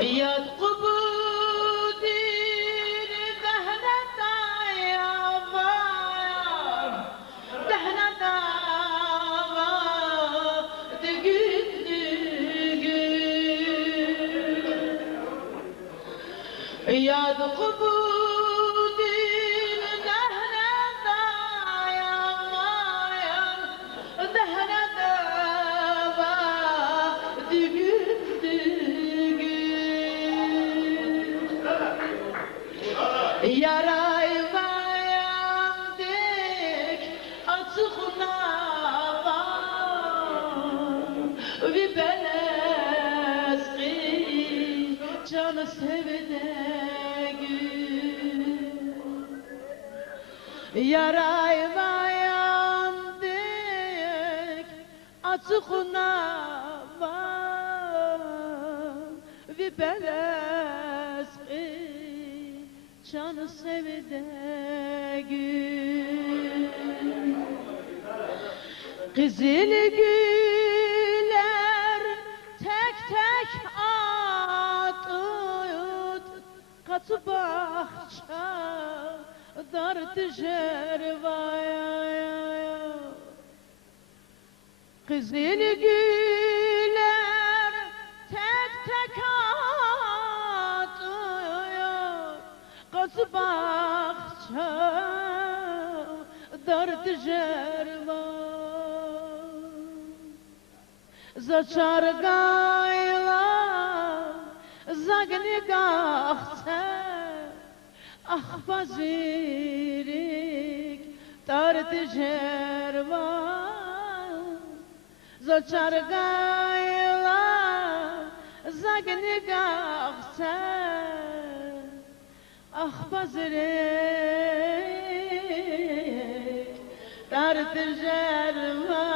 يا قبودين دهنا دايما دهنا دايما دقيق يا قبودين دهنا دايما دهنا دايما دقيق Yaraymayan dek açıkına bir belezgi canı sevdegi Yaraymayan dek açıkına bir belezgi canı sevdegi Kızıl güller tek tek atıt Katı bahçe dardı jervaya Kızıl güller tek tek Katı bahçe dardı jervan Zaçar gayla zagni gahse Ah bazirik dardı jervan Zaçar gayla zagni gahse Ah bazırek dert jervan